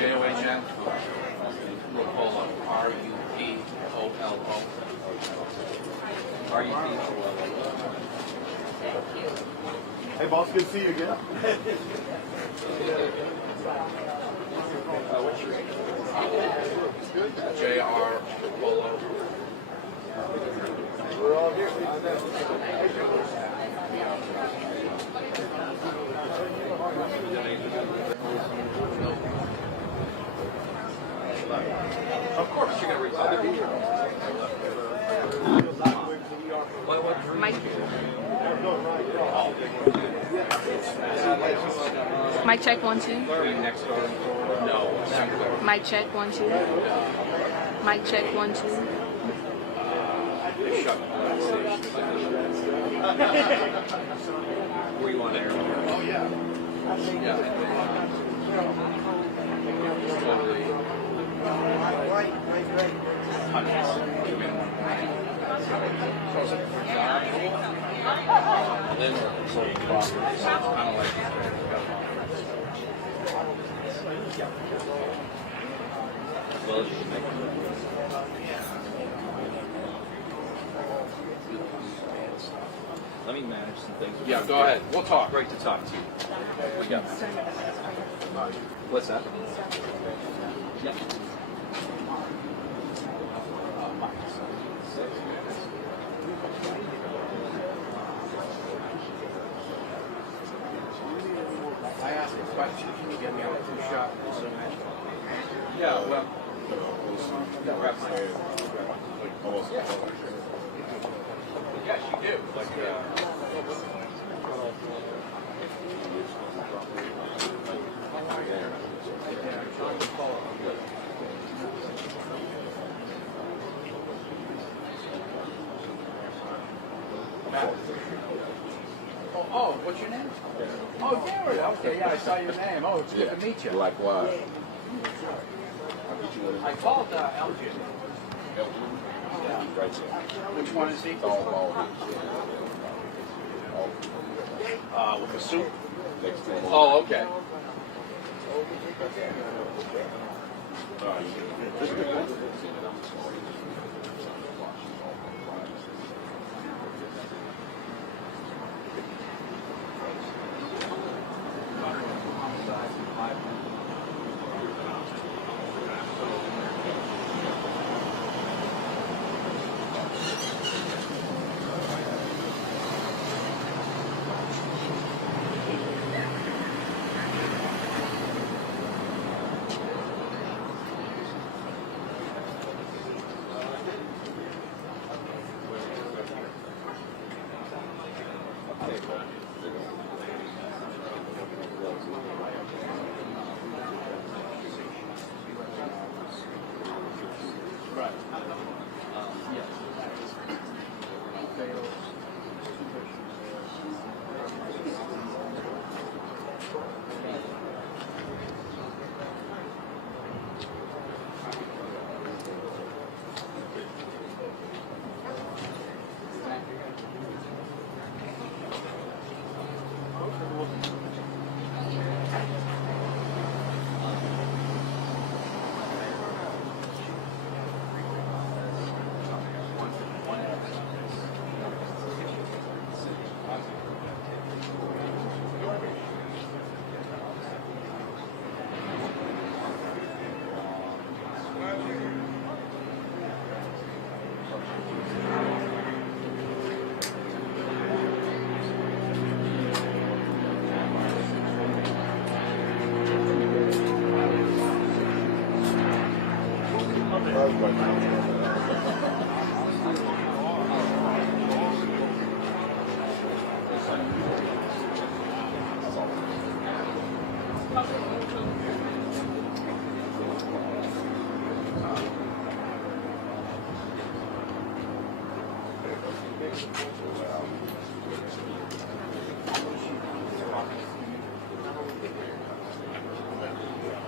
J-O-H-N. Rupolo. R-U-P-O-L-O. R-U-P-O-L-O. Hey, boss, good to see you again. What's your name? J.R. Rupolo. We're all here. Of course, you're going to retire. Mic check 1 2. Next door. No. Mic check 1 2. Mic check 1 2. Shut where you want to air? Oh, yeah. Yeah. Totally. Right. Then sold property. So it's kind of like well, you should make Let me manage some things. yeah, go ahead. We'll talk. Great to talk to you. Yeah. What's that? Yeah. I asked a question. Can you get me on a two-shot? Yeah, well, Yes, you do. like, Oh, what's your name? Oh, Gary. Okay, yeah, I saw your name. Oh, it's good to meet you. Likewise. I called Elgin. Right there. Which one is he? All With the suit? next to him. Oh, okay.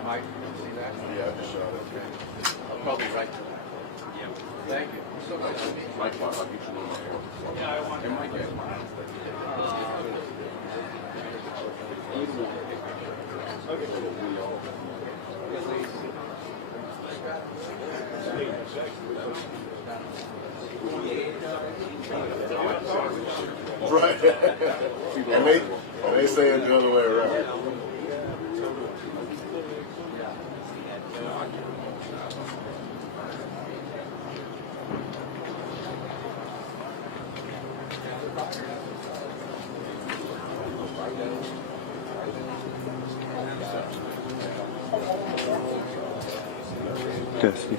Mike, see that? Yeah, I just shot it. I'll probably write to that. yeah. Thank you. So nice to meet you. Likewise, I'll get you one. Yeah, I want to. Mike, Okay. Right. and they say it the other way around. Testing.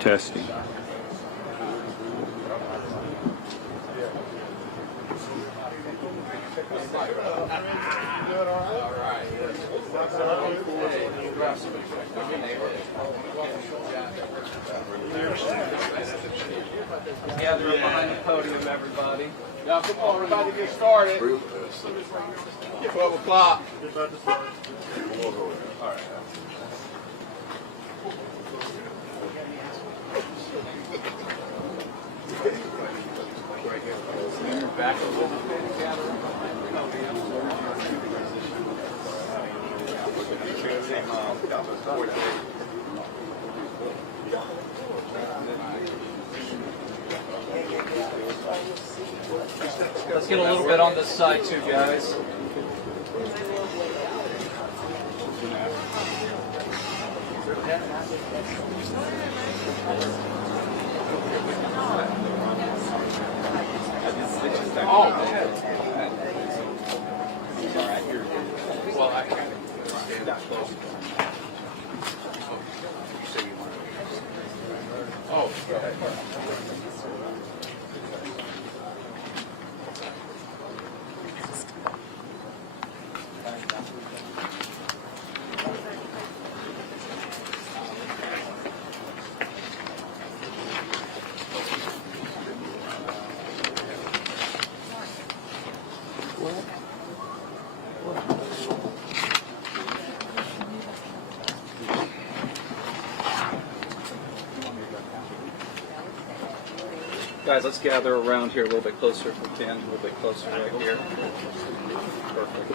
Testing. Gather up behind the podium, everybody. Now, come on, everybody, get started. 12 o'clock. Back a little bit, gather up behind Let's get a little bit on this side too, guys. Oh, well, I kind of stand up close. You say you want to. Oh, go ahead. Guys, let's gather around here a little bit closer if we can. A little bit closer right here. Perfect.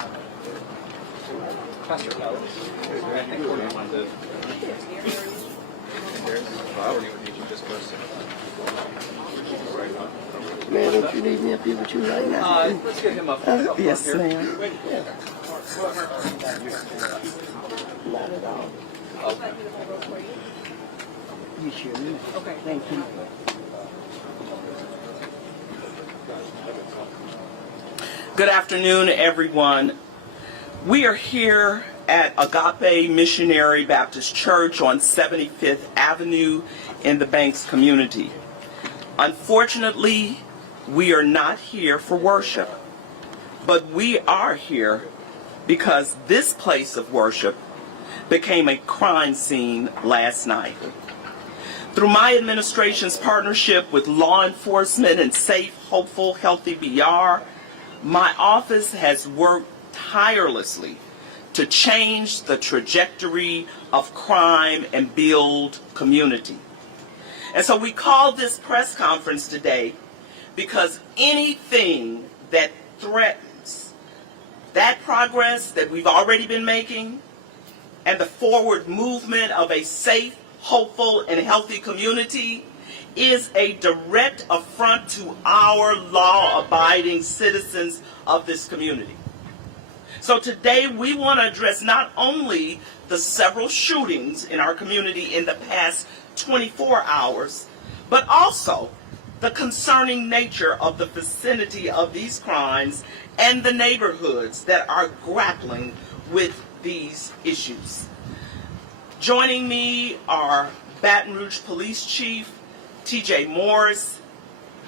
Pastor Alex, I think we're going to I don't even need you just go sit. Man, don't you need me up here with you right now? Let's get him up here. Yes, ma'am. Not at all. Okay. You sure? Okay. Thank you. Good afternoon, everyone. We are here at Agape Missionary Baptist Church on 75th Avenue in the Banks community. Unfortunately, we are not here for worship, but we are here because this place of worship became a crime scene last night. Through my administration's partnership with law enforcement and Safe, Hopeful, Healthy BR, my office has worked tirelessly to change the trajectory of crime and build community. And so we call this press conference today because anything that threatens that progress that we've already been making and the forward movement of a safe, hopeful, and healthy community is a direct affront to our law-abiding citizens of this community. So today we want to address not only the several shootings in our community in the past 24 hours, but also the concerning nature of the vicinity of these crimes and the neighborhoods that are grappling with these issues. Joining me are Baton Rouge Police Chief T.J. Morris,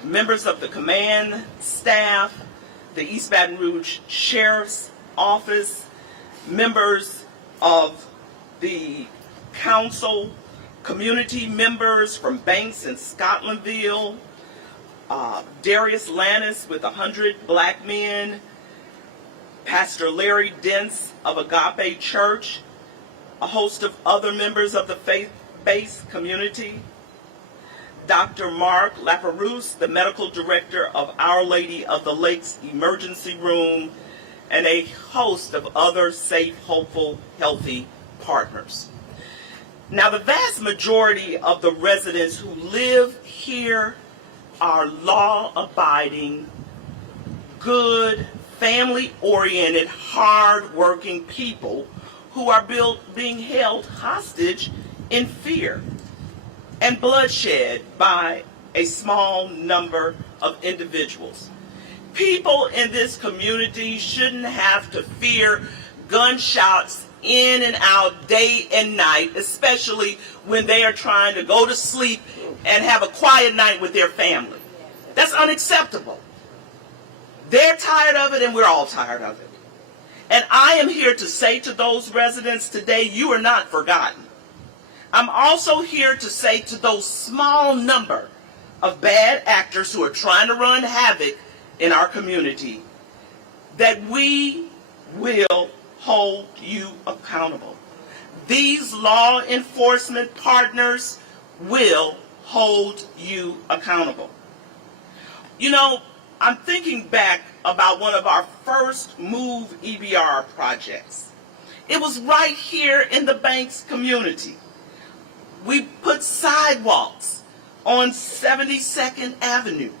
members of the command staff, the East Baton Rouge Sheriff's Office, members of the council, community members from Banks and Scotlandville, Darius Lannis with 100 Black Men, Pastor Larry Dents of Agape Church, a host of other members of the faith-based community. Dr. Mark Laperouse, the medical director of Our Lady of the Lakes Emergency Room, and a host of other safe, hopeful, healthy partners. Now, the vast majority of the residents who live here are law-abiding, good, family-oriented, hard-working people who are being held hostage in fear and bloodshed by a small number of individuals. People in this community shouldn't have to fear gunshots in and out day and night, especially when they are trying to go to sleep and have a quiet night with their family. That's unacceptable. They're tired of it and we're all tired of it. And I am here to say to those residents today, you are not forgotten. I'm also here to say to those small number of bad actors who are trying to run havoc in our community, that we will hold you accountable. These law enforcement partners will hold you accountable. You know, I'm thinking back about one of our first Move EBR projects. It was right here in the Banks community. We put sidewalks on 72nd Avenue.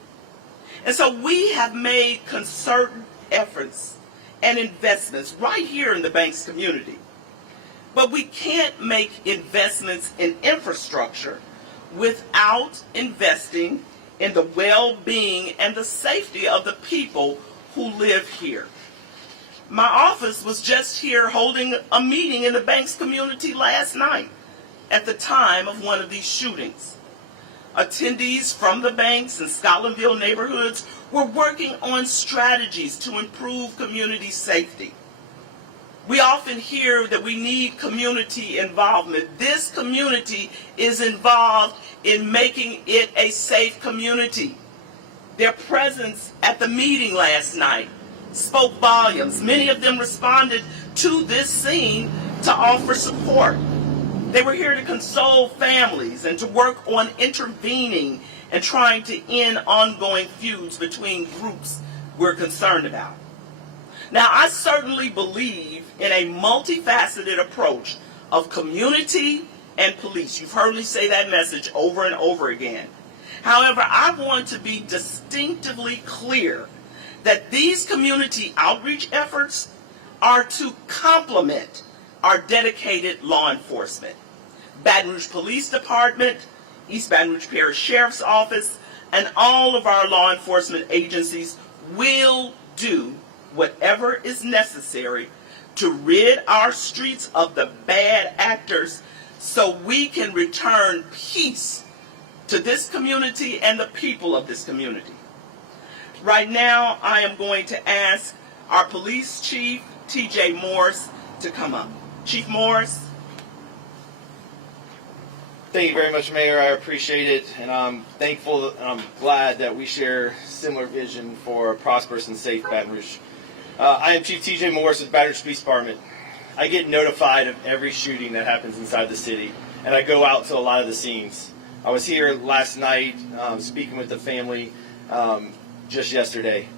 And so we have made concerted efforts and investments right here in the Banks community. But we can't make investments in infrastructure without investing in the well-being and the safety of the people who live here. My office was just here holding a meeting in the Banks community last night at the time of one of these shootings. Attendees from the Banks and Scotlandville neighborhoods were working on strategies to improve community safety. We often hear that we need community involvement. This community is involved in making it a safe community. Their presence at the meeting last night spoke volumes. Many of them responded to this scene to offer support. They were here to console families and to work on intervening and trying to end ongoing feuds between groups we're concerned about. Now, I certainly believe in a multifaceted approach of community and police. You've heard me say that message over and over again. However, I want to be distinctively clear that these community outreach efforts are to complement our dedicated law enforcement. Baton Rouge Police Department, East Baton Rouge Parish Sheriff's Office, and all of our law enforcement agencies will do whatever is necessary to rid our streets of the bad actors so we can return peace to this community and the people of this community. Right now, I am going to ask our police chief, T.J. Morris, to come up. Chief Morris. Thank you very much, Mayor. I appreciate it, and I'm thankful and I'm glad that we share similar vision for a prosperous and safe Baton Rouge. I am Chief T.J. Morris with Baton Rouge Police Department. I get notified of every shooting that happens inside the city, and I go out to a lot of the scenes. I was here last night speaking with the family just yesterday.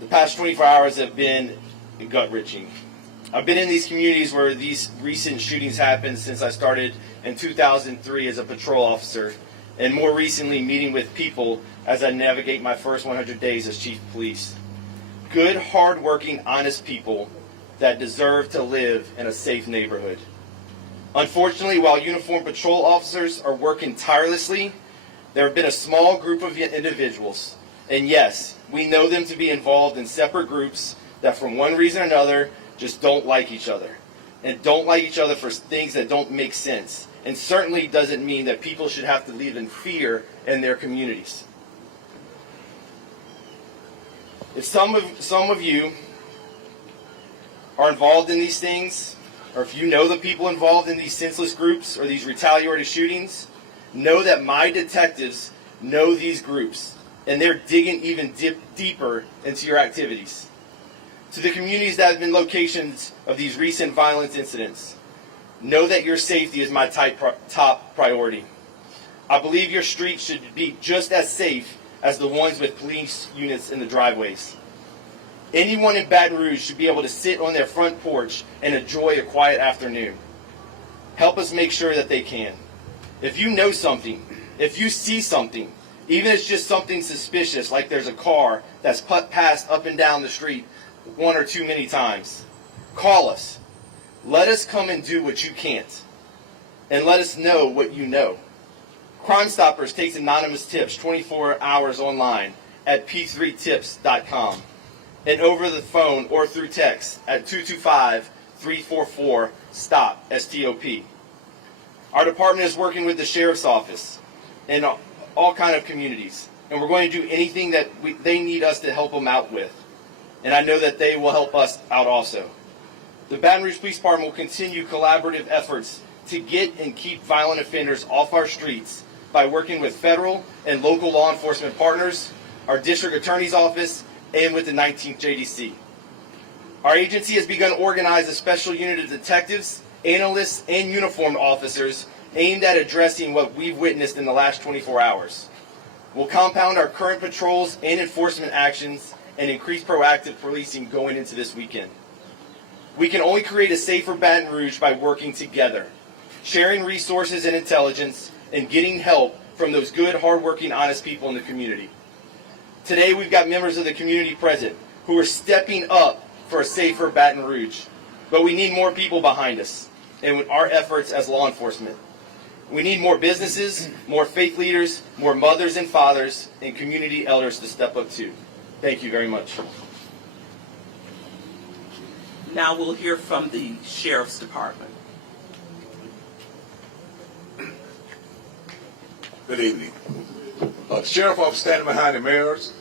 The past 24 hours have been gut-wrenching. I've been in these communities where these recent shootings happened since I started in 2003 as a patrol officer, and more recently meeting with people as I navigate my first 100 days as chief of police. Good, hard-working, honest people that deserve to live in a safe neighborhood. Unfortunately, while uniformed patrol officers are working tirelessly, there have been a small group of individuals, and yes, we know them to be involved in separate groups that from one reason or another just don't like each other, and don't like each other for things that don't make sense, and certainly doesn't mean that people should have to live in fear in their communities. If some of you are involved in these things, or if you know the people involved in these senseless groups or these retaliatory shootings, know that my detectives know these groups, and they're digging even deeper into your activities. To the communities that have been locations of these recent violence incidents, know that your safety is my top priority. I believe your street should be just as safe as the ones with police units in the driveways. Anyone in Baton Rouge should be able to sit on their front porch and enjoy a quiet afternoon. Help us make sure that they can. If you know something, if you see something, even if it's just something suspicious, like there's a car that's passed up and down the street one or too many times, call us. Let us come and do what you can't. And let us know what you know. Crime Stoppers takes anonymous tips 24 hours online at p3tips.com and over the phone or through text at 225-344-STOP, S-T-O-P. Our department is working with the Sheriff's Office and all kind of communities, and we're going to do anything that they need us to help them out with. And I know that they will help us out also. The Baton Rouge Police Department will continue collaborative efforts to get and keep violent offenders off our streets by working with federal and local law enforcement partners, our district attorney's office, and with the 19th JDC. Our agency has begun to organize a special unit of detectives, analysts, and uniformed officers aimed at addressing what we've witnessed in the last 24 hours. We'll compound our current patrols and enforcement actions and increase proactive policing going into this weekend. We can only create a safer Baton Rouge by working together, sharing resources and intelligence, and getting help from those good, hardworking, honest people in the community. Today we've got members of the community present who are stepping up for a safer Baton Rouge. But we need more people behind us in our efforts as law enforcement. We need more businesses, more faith leaders, more mothers and fathers, and community elders to step up too. Thank you very much. Now we'll hear from the Sheriff's Department. Good evening. The Sheriff Office standing behind the mayors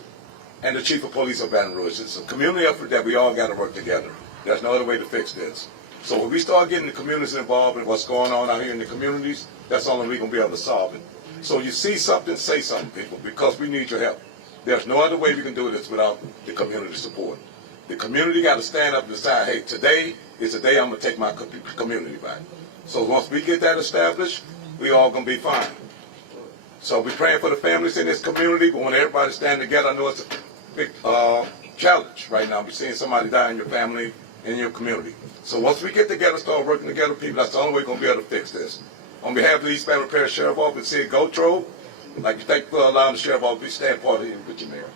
and the Chief of Police of Baton Rouge. It's a community effort that we all got to work together. There's no other way to fix this. So when we start getting the communities involved in what's going on out here in the communities, that's the only way we're going to be able to solve it. So you see something, say something, people, because we need your help. There's no other way we can do this without the community support. The community got to stand up and decide, hey, today is the day I'm going to take my community back. So once we get that established, we all going to be fine. So we're praying for the families in this community, but when everybody stand together, I know it's a big challenge right now. We're seeing somebody die in your family, in your community. So once we get together, start working together, people, that's the only way we're going to be able to fix this. On behalf of the East Baton Parish Sheriff Office, City Gotro, I'd like to thank you for allowing the Sheriff Office to stand part of it with your mayor.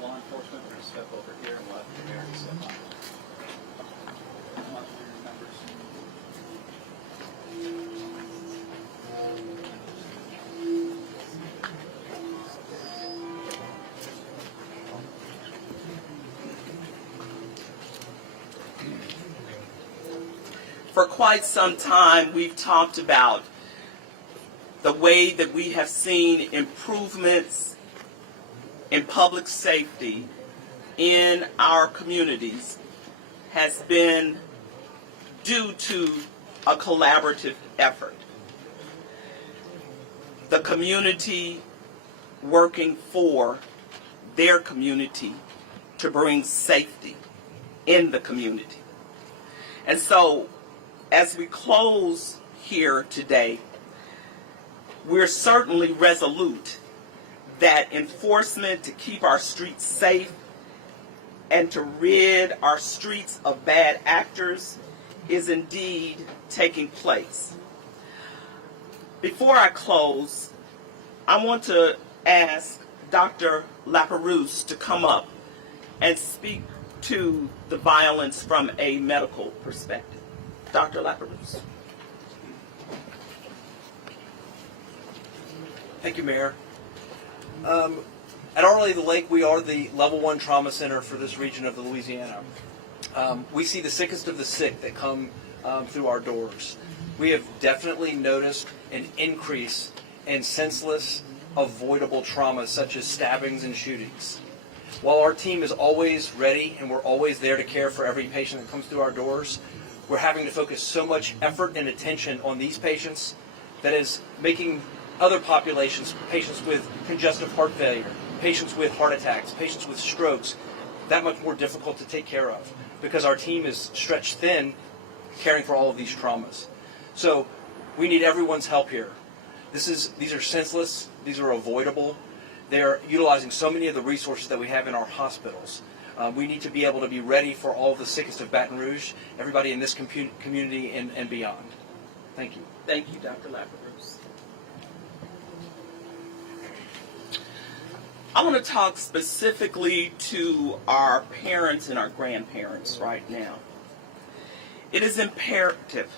Law enforcement, we're going to step over here and we'll have the mayor step on. Come up here, members. For quite some time, we've talked about the way that we have seen improvements in public safety in our communities has been due to a collaborative effort. The community working for their community to bring safety in the community. And so, as we close here today, we're certainly resolute that enforcement to keep our streets safe and to rid our streets of bad actors is indeed taking place. Before I close, I want to ask Dr. Laperouse to come up and speak to the violence from a medical perspective. Dr. Laperouse. Thank you, Mayor. At Our Lady of the Lake, we are the Level 1 Trauma Center for this region of the Louisiana. We see the sickest of the sick that come through our doors. We have definitely noticed an increase in senseless, avoidable traumas such as stabbings and shootings. While our team is always ready and we're always there to care for every patient that comes through our doors, we're having to focus so much effort and attention on these patients that is making other populations, patients with congestive heart failure, patients with heart attacks, patients with strokes, that much more difficult to take care of because our team is stretched thin caring for all of these traumas. So we need everyone's help here. These are senseless. These are avoidable. They're utilizing so many of the resources that we have in our hospitals. We need to be able to be ready for all of the sickest of Baton Rouge, everybody in this community and beyond. Thank you. Thank you, Dr. Lapidus. I want to talk specifically to our parents and our grandparents right now. It is imperative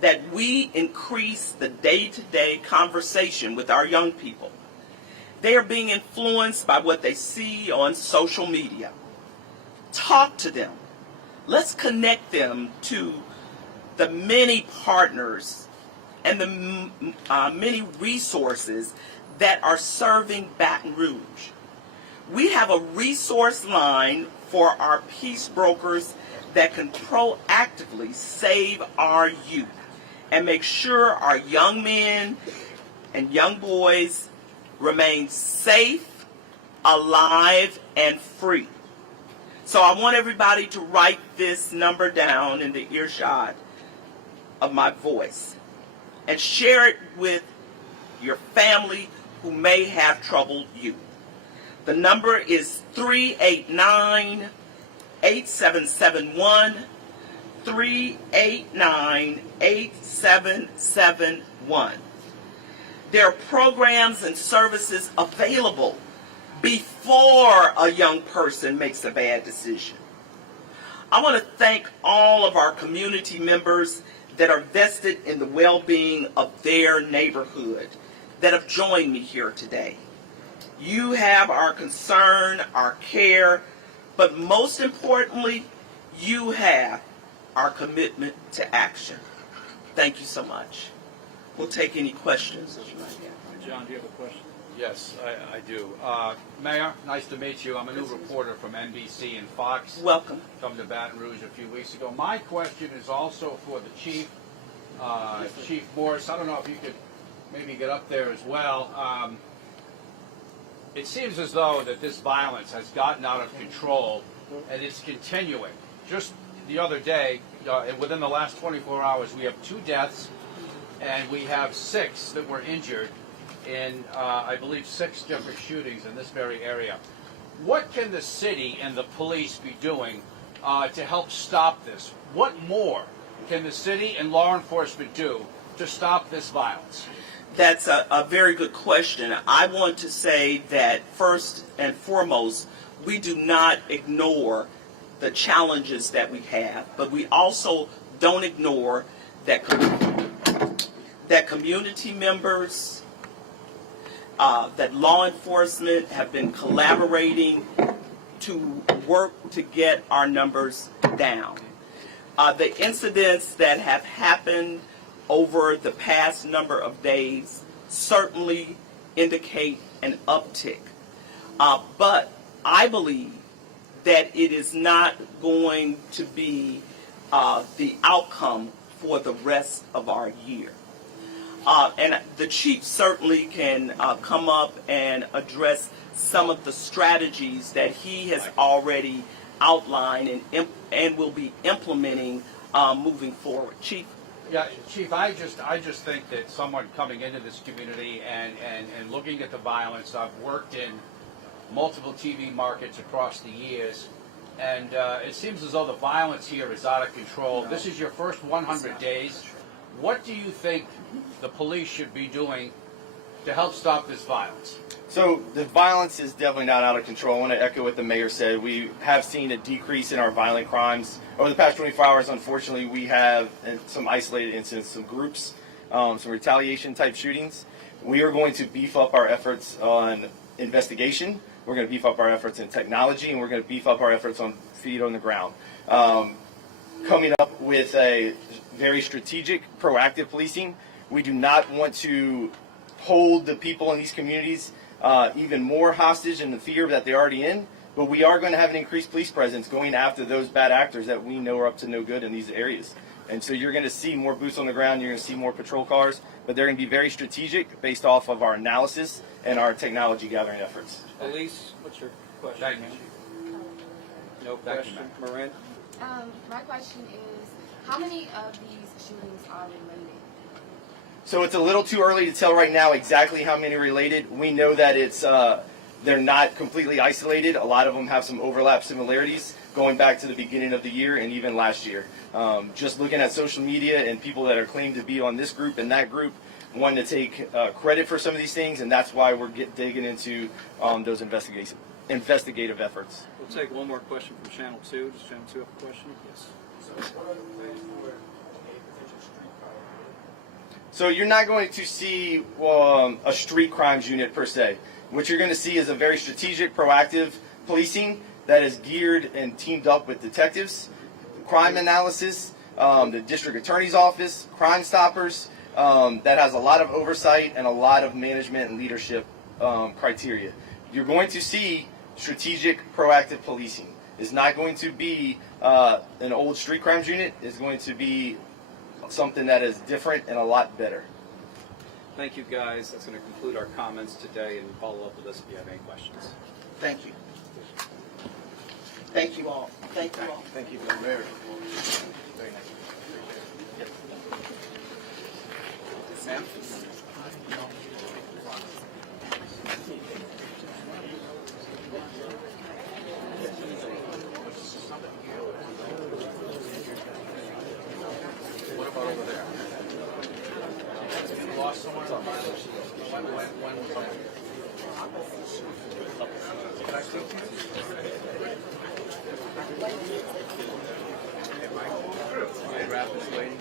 that we increase the day-to-day conversation with our young people. They are being influenced by what they see on social media. Talk to them. Let's connect them to the many partners and the many resources that are serving Baton Rouge. We have a resource line for our peace brokers that can proactively save our youth and make sure our young men and young boys remain safe, alive, and free. So I want everybody to write this number down in the earshot of my voice and share it with your family who may have troubled youth. The number is 389-8771, 389-8771. There are programs and services available before a young person makes a bad decision. I want to thank all of our community members that are vested in the well-being of their neighborhood that have joined me here today. You have our concern, our care, but most importantly, you have our commitment to action. Thank you so much. We'll take any questions that you might have. John, do you have a question? Yes, I do. Mayor, nice to meet you. I'm a new reporter from NBC and Fox. Welcome. Come to Baton Rouge a few weeks ago. My question is also for the chief, Chief Morse. I don't know if you could maybe get up there as well. It seems as though that this violence has gotten out of control and it's continuing. Just the other day, within the last 24 hours, we have 2 deaths and we have 6 that were injured in, I believe, 6 different shootings in this very area. What can the city and the police be doing to help stop this? What more can the city and law enforcement do to stop this violence? That's a very good question. I want to say that first and foremost, we do not ignore the challenges that we have, but we also don't ignore that community members, that law enforcement have been collaborating to work to get our numbers down. The incidents that have happened over the past number of days certainly indicate an uptick. But I believe that it is not going to be the outcome for the rest of our year. And the chief certainly can come up and address some of the strategies that he has already outlined and will be implementing moving forward. Chief? Yeah, Chief, I just think that someone coming into this community and looking at the violence, I've worked in multiple TV markets across the years, and it seems as though the violence here is out of control. This is your first 100 days. What do you think the police should be doing to help stop this violence? So the violence is definitely not out of control. I want to echo what the mayor said. We have seen a decrease in our violent crimes. Over the past 24 hours, unfortunately, we have some isolated incidents, some groups, some retaliation type shootings. We are going to beef up our efforts on investigation. We're going to beef up our efforts in technology, and we're going to beef up our efforts on feet on the ground. Coming up with a very strategic, proactive policing. We do not want to hold the people in these communities even more hostage in the fear that they're already in, but we are going to have an increased police presence going after those bad actors that we know are up to no good in these areas. And so you're going to see more boots on the ground, you're going to see more patrol cars, but they're going to be very strategic based off of our analysis and our technology gathering efforts. Elise, what's your question? Thank you. No question. Marin? My question is, how many of these shootings are related? So it's a little too early to tell right now exactly how many are related. We know that it's they're not completely isolated. A lot of them have some overlap similarities going back to the beginning of the year and even last year. Just looking at social media and people that are claimed to be on this group and that group want to take credit for some of these things, and that's why we're digging into those investigative efforts. We'll take one more question from Channel 2. Does Channel 2 have a question? Yes. So you're not going to see a street crimes unit per se. What you're going to see is a very strategic, proactive policing that is geared and teamed up with detectives, crime analysis, the district attorney's office, Crime Stoppers, that has a lot of oversight and a lot of management and leadership criteria. You're going to see strategic, proactive policing. It's not going to be an old street crimes unit. It's going to be something that is different and a lot better. Thank you, guys. That's going to conclude our comments today, and follow up with us if you have any questions. Thank you. Thank you all. Thank you all. Thank you, Mayor. Ma'am? What about over there? You lost someone? When was that? Can I speak to you? Hey, Mike. Hey, Rapid waiting.